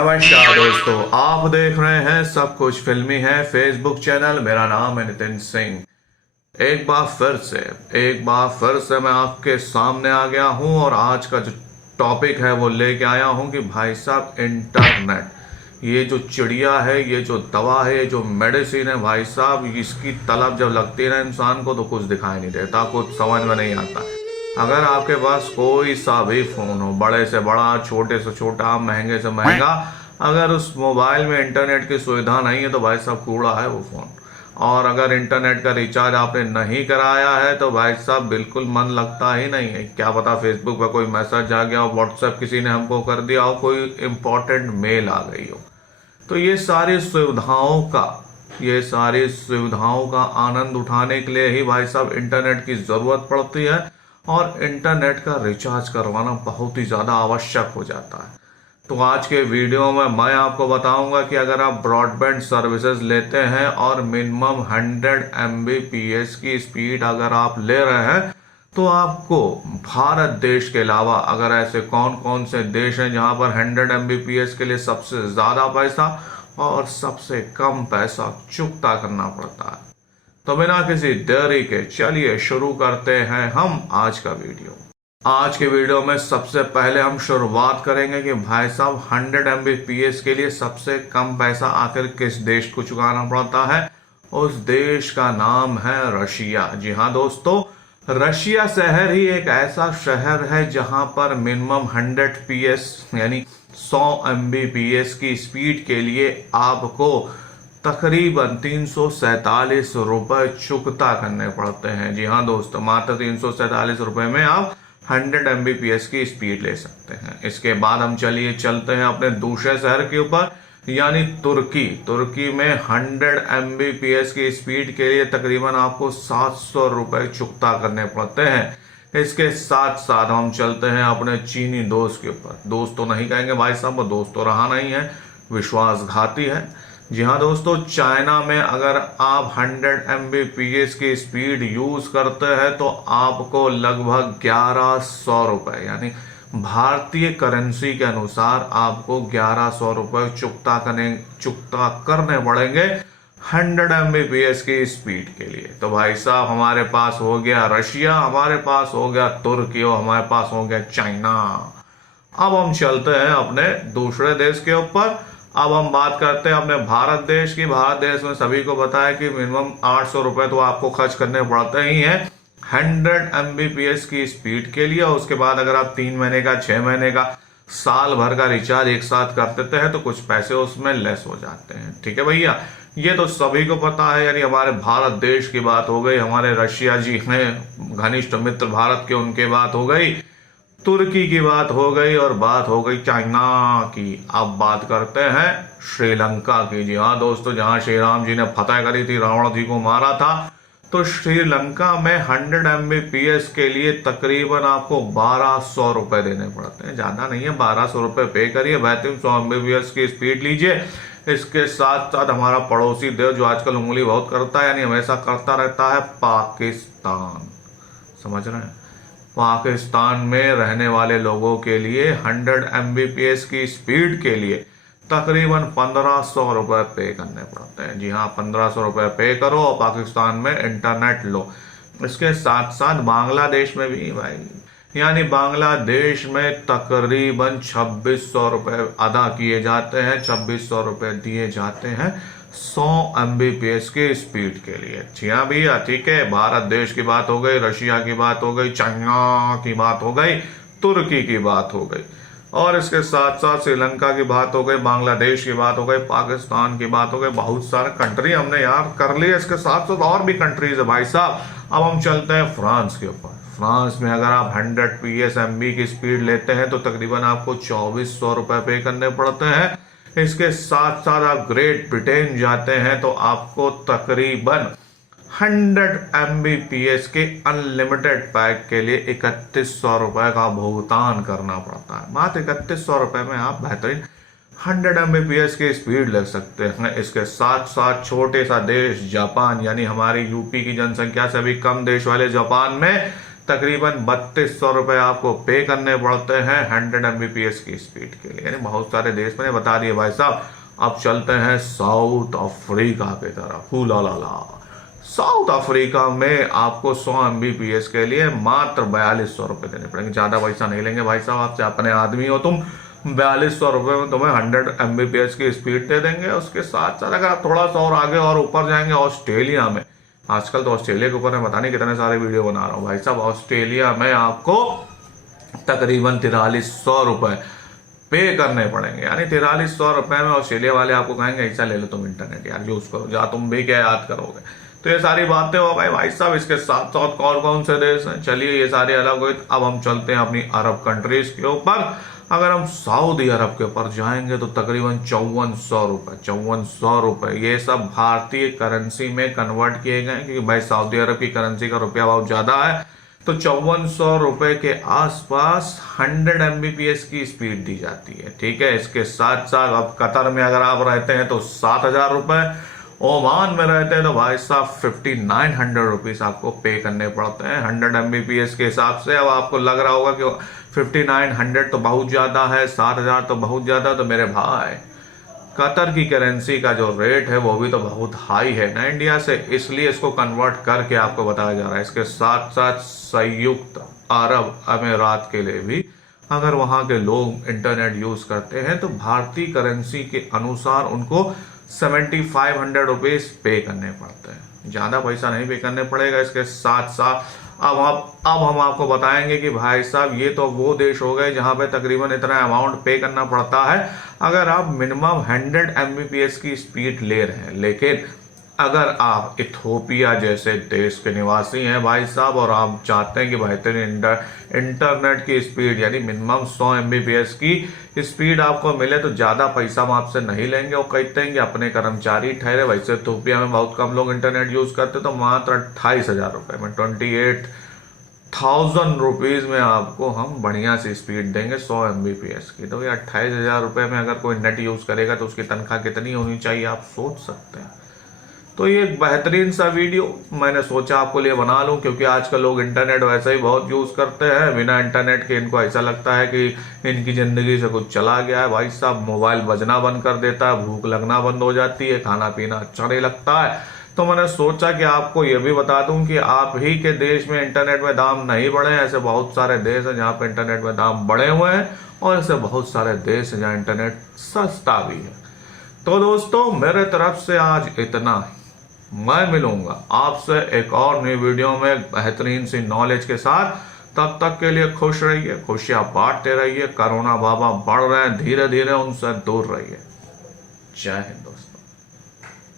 नमस्कार दोस्तों, आप देख रहे हैं सब कुछ फिल्मी है फेसबुक चैनल। मेरा नाम है नितिन सिंह। एक बार फिर से मैं आपके सामने आ गया हूं और आज का जो टॉपिक है वो लेके आया हूं कि भाई साहब इंटरनेट, ये जो चिड़िया है, ये जो दवा है, ये जो मेडिसिन है भाई साहब, इसकी तलब जब लगती है ना इंसान को तो कुछ दिखाई नहीं देता, कुछ समझ में नहीं आता। अगर आपके पास कोई सा भी फोन हो, बड़े से बड़ा, छोटे से छोटा, महंगे से महंगा, अगर उस मोबाइल में इंटरनेट की सुविधा नहीं है तो भाई साहब कूड़ा है वो फोन। और अगर इंटरनेट का रिचार्ज आपने नहीं कराया है तो भाई साहब बिल्कुल मन लगता ही नहीं है। क्या पता फेसबुक पर कोई मैसेज आ गया हो, व्हाट्सएप किसी ने हमको कर दिया हो, कोई इंपॉर्टेंट मेल आ गई हो। तो ये सारी सुविधाओं का आनंद उठाने के लिए ही भाई साहब इंटरनेट की जरूरत पड़ती है और इंटरनेट का रिचार्ज करवाना बहुत ही ज़्यादा आवश्यक हो जाता है। तो आज के वीडियो में मैं आपको बताऊंगा कि अगर आप ब्रॉडबैंड सर्विसेज लेते हैं और मिनिमम 100 Mbps की स्पीड अगर आप ले रहे हैं तो आपको भारत देश के अलावा अगर ऐसे कौन कौन से देश हैं जहां पर 100 Mbps के लिए सबसे ज़्यादा पैसा और सबसे कम पैसा चुकता करना पड़ता है। तो बिना किसी देरी के चलिए शुरू करते हैं हम आज का वीडियो। आज के वीडियो में सबसे पहले हम शुरुआत करेंगे कि भाई साहब 100 Mbps के लिए सबसे कम पैसा आखिर किस देश को चुकाना पड़ता है। उस देश का नाम है रशिया। जी हाँ दोस्तों, रशिया शहर ही एक ऐसा शहर है जहां पर मिनिमम 100 PS यानी 100 Mbps की स्पीड के लिए आपको तकरीबन 347 रुपए चुकता करने पड़ते हैं। जी हाँ दोस्तों, मात्र 347 रुपए में आप 100 Mbps की स्पीड ले सकते हैं। इसके बाद हम चलते हैं अपने दूसरे शहर के ऊपर यानी तुर्की में 100 Mbps की स्पीड के लिए तकरीबन आपको 700 रुपए चुकता करने पड़ते हैं। इसके साथ साथ हम चलते हैं अपने चीनी दोस्त के ऊपर। दोस्त तो नहीं कहेंगे भाई साहब, वो दोस्त तो रहा नहीं है, विश्वासघाती है। जी हाँ दोस्तों, चाइना में अगर आप 100 Mbps की स्पीड यूज करते हैं तो आपको लगभग 1100 रुपए यानी भारतीय करेंसी के अनुसार आपको 1100 रुपए चुकता करने पड़ेंगे 100 Mbps की स्पीड के लिए। तो भाई साहब हमारे पास हो गया रशिया, हमारे पास हो गया तुर्की और हमारे पास हो गया चाइना। अब हम चलते हैं अपने दूसरे देश के ऊपर। अब हम बात करते हैं अपने भारत देश की। भारत देश में सभी को पता है कि मिनिमम 800 रुपए तो आपको खर्च करने पड़ते ही हैं 100 Mbps की स्पीड के लिए। और उसके बाद अगर आप 3 महीने का, 6 महीने का, साल भर का रिचार्ज एक साथ कर देते हैं तो कुछ पैसे उसमें लेस हो जाते हैं। ठीक है भैया, ये तो सभी को पता है। यानी हमारे भारत देश की बात हो गई, हमारे रशिया जी हैं घनिष्ठ मित्र भारत के, उनके बात हो गई, तुर्की की बात हो गई और बात हो गई चाइना की। अब बात करते हैं श्रीलंका की। जी हाँ दोस्तों, जहां श्री राम जी ने फतह करी थी, रावण जी को मारा था, तो श्रीलंका में 100 Mbps के लिए तकरीबन आपको 1200 रुपए देने पड़ते हैं। ज्यादा नहीं है, 1200 रुपए पे करिए, बेहतरीन 100 Mbps की स्पीड लीजिए। इसके साथ साथ हमारा पड़ोसी देश जो आजकल उंगली बहुत करता है, यानी हमेशा करता रहता है, पाकिस्तान। समझ रहे हैं, पाकिस्तान में रहने वाले लोगों के लिए 100 Mbps की स्पीड के लिए तकरीबन 1500 रुपए पे करने पड़ते हैं। जी हाँ, 1500 रुपए पे करो और पाकिस्तान में इंटरनेट लो। इसके साथ साथ बांग्लादेश में भी भाई, यानी बांग्लादेश में तकरीबन 2600 रुपए अदा किए जाते हैं, 2600 रुपए दिए जाते हैं 100 Mbps की स्पीड के लिए। जी हाँ भैया, ठीक है। भारत देश की बात हो गई, रशिया की बात हो गई, चाइना की बात हो गई, तुर्की की बात हो गई और इसके साथ साथ श्रीलंका की बात हो गई, बांग्लादेश की बात हो गई, पाकिस्तान की बात हो गई। बहुत सारे कंट्री हमने यार कर लिए। इसके साथ साथ और भी कंट्रीज है भाई साहब। अब हम चलते हैं फ्रांस के ऊपर। फ्रांस में अगर आप 100 PSMB की स्पीड लेते हैं तो तकरीबन आपको 2400 रुपए पे करने पड़ते हैं। इसके साथ साथ आप ग्रेट ब्रिटेन जाते हैं तो आपको तकरीबन 100 Mbps के अनलिमिटेड पैक के लिए 3100 रुपए का भुगतान करना पड़ता है। मात्र 3100 रुपए में आप बेहतरीन 100 Mbps की स्पीड ले सकते हैं। इसके साथ साथ छोटे सा देश जापान, यानी हमारी यूपी की जनसंख्या से भी कम देश वाले जापान में तकरीबन 3200 रुपये आपको पे करने पड़ते हैं 100 Mbps की स्पीड के लिए। यानी बहुत सारे देश मैंने बता दिए भाई साहब। अब चलते हैं साउथ अफ्रीका की तरफ। ला साउथ अफ्रीका में आपको 100 Mbps के लिए मात्र 4200 रुपये देने पड़ेंगे। ज्यादा पैसा नहीं लेंगे भाई साहब आपसे, अपने आदमी हो तुम। 4200 रुपये में तुम्हें 100 Mbps की स्पीड दे देंगे। उसके साथ साथ अगर आप थोड़ा सा और आगे और ऊपर जाएंगे, ऑस्ट्रेलिया में, आजकल तो ऑस्ट्रेलिया के ऊपर मैं पता नहीं कितने सारे वीडियो बना रहा हूँ भाई साहब। ऑस्ट्रेलिया में आपको तकरीबन 4300 रुपये पे करने पड़ेंगे। यानी 4300 रुपये में ऑस्ट्रेलिया वाले आपको कहेंगे ऐसा ले लो तुम इंटरनेट यार, यूज करो, जा तुम भी क्या याद करोगे। तो ये सारी बातें हो गई भाई साहब। इसके साथ साथ कौन कौन से देश हैं, चलिए ये सारे अलग हुए। अब हम चलते हैं अपनी अरब कंट्रीज के ऊपर। अगर हम सऊदी अरब के ऊपर जाएंगे तो तकरीबन 5400 रुपये ये सब भारतीय करेंसी में कन्वर्ट किए गए, क्योंकि भाई सऊदी अरब की करेंसी का रुपया बहुत ज्यादा है। तो 5400 रुपये के आसपास 100 Mbps की स्पीड दी जाती है। ठीक है, इसके साथ साथ अब कतर में अगर आप रहते हैं तो 7000 रुपये, ओमान में रहते हैं तो भाई साहब 5900 रुपीज आपको पे करने पड़ते हैं 100 Mbps के हिसाब से। अब आपको लग रहा होगा कि 5900 तो बहुत ज्यादा है, 7000 तो बहुत ज्यादा। तो मेरे भाई, कतर की करेंसी का जो रेट है वो भी तो बहुत हाई है ना इंडिया से, इसलिए इसको कन्वर्ट करके आपको बताया जा रहा है। इसके साथ साथ संयुक्त अरब अमीरात के लिए भी अगर वहां के लोग इंटरनेट यूज करते हैं तो भारतीय करेंसी के अनुसार उनको 7500 रुपीज पे करने पड़ते हैं। ज्यादा पैसा नहीं पे करने पड़ेगा। इसके साथ साथ अब हम आपको बताएंगे कि भाई साहब ये तो वो देश हो गए जहां पे तकरीबन इतना अमाउंट पे करना पड़ता है अगर आप मिनिमम 100 Mbps की स्पीड ले रहे हैं। लेकिन अगर आप इथोपिया जैसे देश के निवासी हैं भाई साहब और आप चाहते हैं कि बेहतरीन इंटरनेट की स्पीड यानी मिनिमम 100 Mbps की स्पीड आपको मिले तो ज्यादा पैसा हम आपसे नहीं लेंगे। और कहते हैं कि अपने कर्मचारी ठहरे। वैसे इथोपिया में बहुत कम लोग इंटरनेट यूज करते, तो मात्र 28,000 रुपए में 28,000 रुपीज में आपको हम बढ़िया सी स्पीड देंगे 100 Mbps की। तो ये 28,000 रुपए में अगर कोई नेट यूज करेगा तो उसकी तनख्वाह कितनी होनी चाहिए आप सोच सकते हैं। तो ये एक बेहतरीन सा वीडियो मैंने सोचा आपको लिए बना लूं, क्योंकि आजकल लोग इंटरनेट वैसे ही बहुत यूज करते हैं। बिना इंटरनेट के इनको ऐसा लगता है कि इनकी जिंदगी से कुछ चला गया है। भाई साहब, मोबाइल बजना बंद कर देता है, भूख लगना बंद हो जाती है, खाना पीना अच्छा नहीं लगता है। तो मैंने सोचा कि आपको ये भी बता दूं कि आप ही के देश में इंटरनेट में दाम नहीं बढ़े। ऐसे बहुत सारे देश हैं जहाँ पे इंटरनेट में दाम बढ़े हुए हैं और ऐसे बहुत सारे देश हैं जहाँ इंटरनेट सस्ता भी है। तो दोस्तों, मेरे तरफ से आज इतना ही। मैं मिलूंगा आपसे एक और नई वीडियो में बेहतरीन सी नॉलेज के साथ। तब तक के लिए खुश रहिए, खुशियां बांटते रहिए। कोरोना बाबा बढ़ रहे हैं, धीरे धीरे उनसे दूर रहिए। जय हिंद दोस्तों।